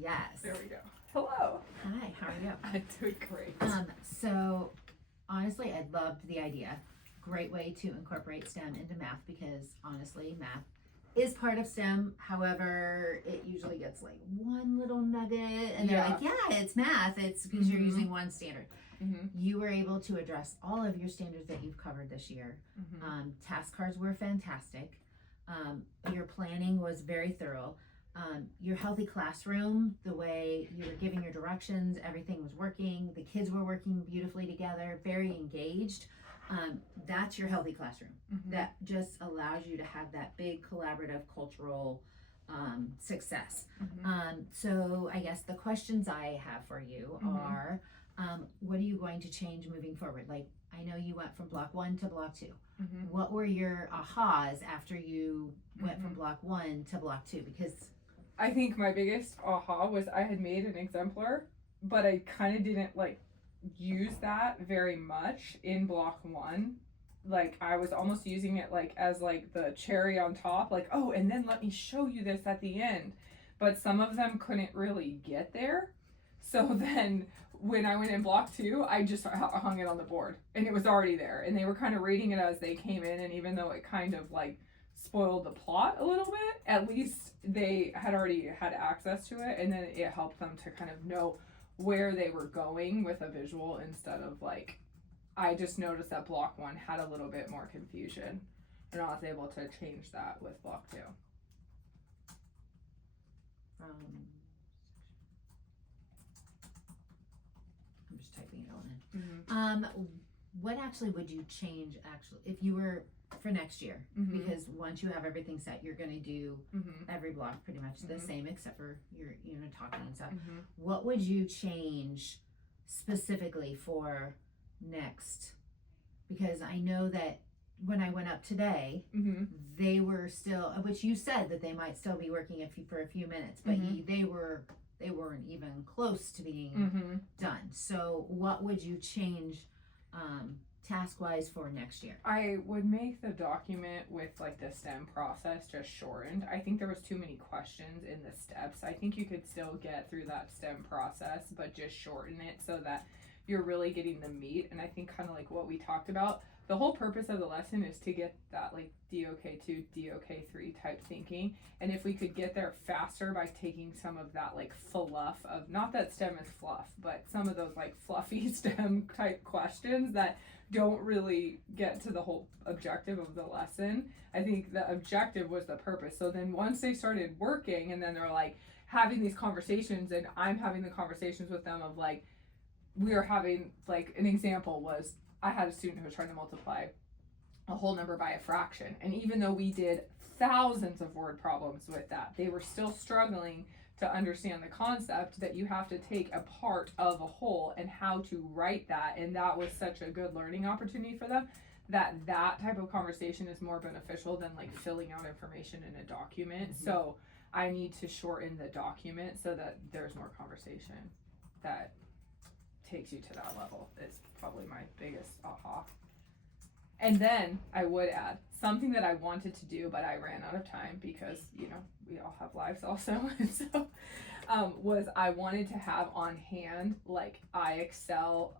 Yes. There we go. Hello. Hi, how are you? I'm doing great. So honestly, I loved the idea. Great way to incorporate STEM into math because honestly, math is part of STEM. However, it usually gets like one little nugget and they're like, yeah, it's math. It's because you're using one standard. You were able to address all of your standards that you've covered this year. Task cards were fantastic. Your planning was very thorough. Your healthy classroom, the way you were giving your directions, everything was working. The kids were working beautifully together, very engaged. That's your healthy classroom. That just allows you to have that big collaborative cultural success. So I guess the questions I have for you are, what are you going to change moving forward? Like, I know you went from block 1 to block 2. What were your ahas after you went from block 1 to block 2? Because I think my biggest aha was I had made an exemplar, but I kind of didn't like use that very much in block 1. Like I was almost using it like as like the cherry on top, like, oh, and then let me show you this at the end. But some of them couldn't really get there. So then when I went in block 2, I just hung it on the board and it was already there. And they were kind of reading it as they came in. And even though it kind of like spoiled the plot a little bit, at least they had already had access to it. And then it helped them to kind of know where they were going with a visual instead of like, I just noticed that block 1 had a little bit more confusion. And I was able to change that with block 2. I'm just typing it all in. What actually would you change if you were for next year? Because once you have everything set, you're going to do every block pretty much the same except for your talking and stuff. What would you change specifically for next? Because I know that when I went up today, they were still, which you said that they might still be working for a few minutes, but they weren't even close to being done. So what would you change task-wise for next year? I would make the document with like the STEM process just shortened. I think there was too many questions in the steps. I think you could still get through that STEM process, but just shorten it so that you're really getting the meat. And I think kind of like what we talked about, the whole purpose of the lesson is to get that like DOK2, DOK3 type thinking. And if we could get there faster by taking some of that like fluff of, not that STEM is fluff, but some of those like fluffy STEM type questions that don't really get to the whole objective of the lesson. I think the objective was the purpose. So then once they started working and then they're like having these conversations and I'm having the conversations with them of like, we are having like an example was I had a student who was trying to multiply a whole number by a fraction. And even though we did thousands of word problems with that, they were still struggling to understand the concept that you have to take a part of a whole and how to write that. And that was such a good learning opportunity for them that type of conversation is more beneficial than like filling out information in a document. So I need to shorten the document so that there's more conversation that takes you to that level. Is probably my biggest aha. And then I would add something that I wanted to do, but I ran out of time because, we all have lives also. And so was I wanted to have on hand like IXL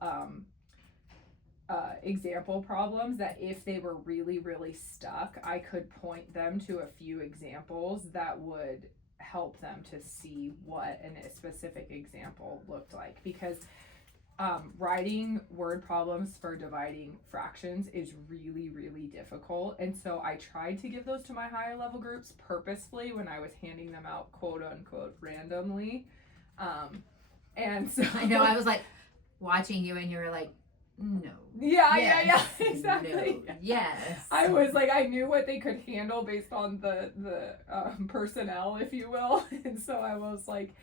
example problems that if they were really, really stuck, I could point them to a few examples that would help them to see what a specific example looked like. Because writing word problems for dividing fractions is really, really difficult. And so I tried to give those to my higher level groups purposefully when I was handing them out, quote unquote, randomly. And so I know I was like watching you and you were like, no. Yeah, exactly. No, yes. I was like, I knew what they could handle based on the personnel, if you will. And so I was like,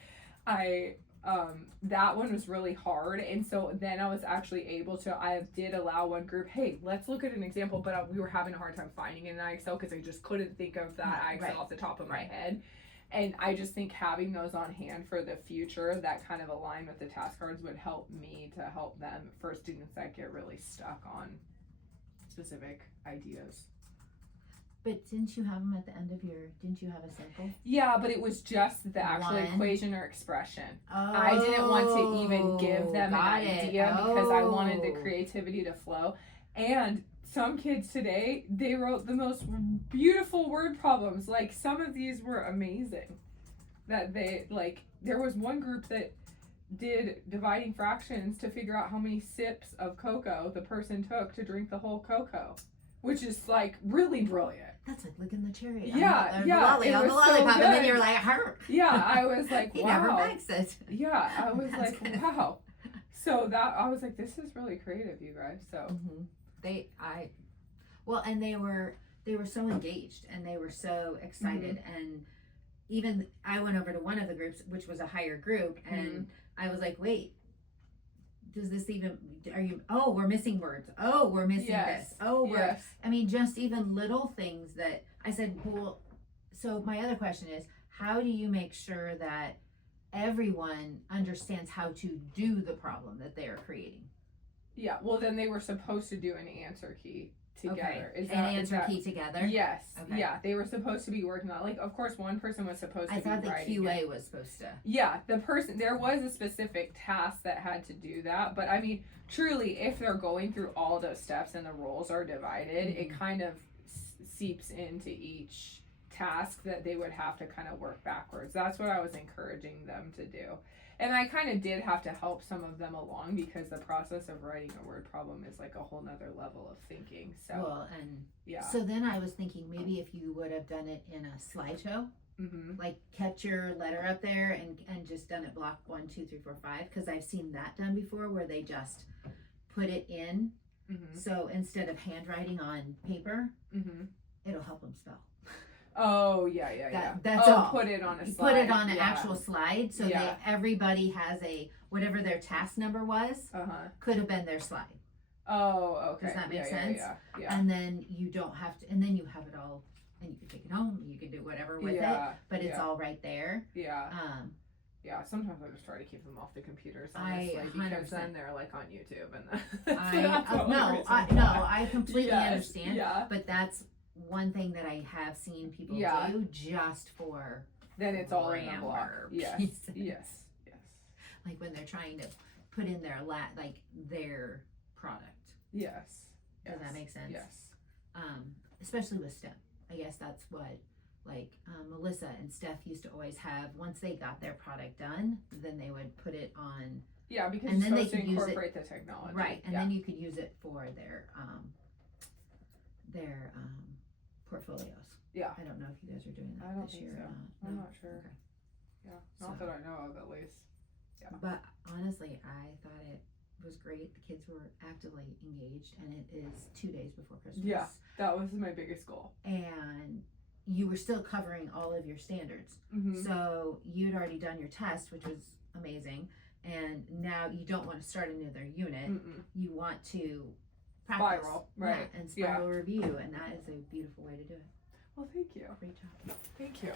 that one was really hard. And so then I was actually able to, I did allow one group, hey, let's look at an example, but we were having a hard time finding it in IXL because I just couldn't think of that IXL off the top of my head. And I just think having those on hand for the future that kind of align with the task cards would help me to help them for students that get really stuck on specific ideas. But didn't you have them at the end of didn't you have a sample? Yeah, but it was just the actual One. equation or expression. Oh, I didn't want to even give them an idea because I wanted the Oh. creativity to flow. And some kids today, they wrote the most beautiful word problems. Like, some of these were amazing. That they, like, there was one group that did dividing fractions to figure out how many sips of cocoa the person took to drink the whole cocoa, which is, like, really brilliant. That's like licking the cherry. Yeah, the yeah, lolly, it on the was so lollipop, and then good. you're like, "Hurt." Yeah, I was like, He wow. never makes it. Yeah, I was That's like, good. wow. So that, I was like, this is really creative, you guys. So, And they were so engaged, and they were so excited, and even I went over to one of the groups, which was a higher group, and I was like, wait, does this even, we're missing words. Oh, we're missing Yes. this. Oh, yes. I mean, just even little things that I said, well, so my other question is, how do you make sure that everyone understands how to do the problem that they are creating? Yeah, well, then they were supposed to do an answer key together. Okay. An answer key together? Yes. Okay. Yeah, they were supposed to be working on, like, of course, one person was supposed to I be thought the writing QA it. was supposed to. Yeah, there was a specific task that had to do that, but I mean, truly, if they're going through all those steps and the roles are divided, it kind of seeps into each task that they would have to kind of work backwards. That's what I was encouraging them to do. And I kind of did have to help some of them along because the process of writing a word problem is like a whole nother level of thinking. So, Well, and yeah. so then I was thinking maybe if you would have done it in a slideshow, like kept your letter up there and just done it block 1, 2, 3, 4, 5, because I've seen that done before where they just put it in. So instead of handwriting on paper, it'll help them spell. Oh, yeah. That's all. Put it on a You slide. put it on an actual slide so Yeah. that everybody has whatever their task number was could have been their slide. Oh, okay. Does that make sense? Yeah. And then you don't have to, and then you have it all, and you can take it home, you can do whatever with it, but it's all right there. Yeah. Yeah, sometimes I just try to keep them off the computers, honestly, because then they're like on YouTube and I completely understand. Yeah. But that's one thing that I have seen people do just for then it's all in the block. grammar Yes. pieces. Yes. Like when they're trying to put in their their product. Yes. Does that make sense? Yes. Especially with STEM. I guess that's what Melissa and Steph used to always have. Once they got their product done, then they would put it on. Yeah, because and you're then they supposed to could use incorporate the technology. Right, and then you could use it for their portfolios. Yeah. I don't know if you guys are doing that I don't this think year so. or not. I'm No? not sure. Okay. Yeah. Not So- that I know of, at least. Yeah. But honestly, I thought it was great. The kids were actively engaged, and it is 2 days before Christmas. Yeah. That was my biggest goal. And you were still covering all of your standards. So you'd already done your test, which was amazing. And now you don't want to start another unit. You want to practice. Spiral, right. And spiral review. And that is a beautiful way to do it. Well, thank you. Great job. Thank you.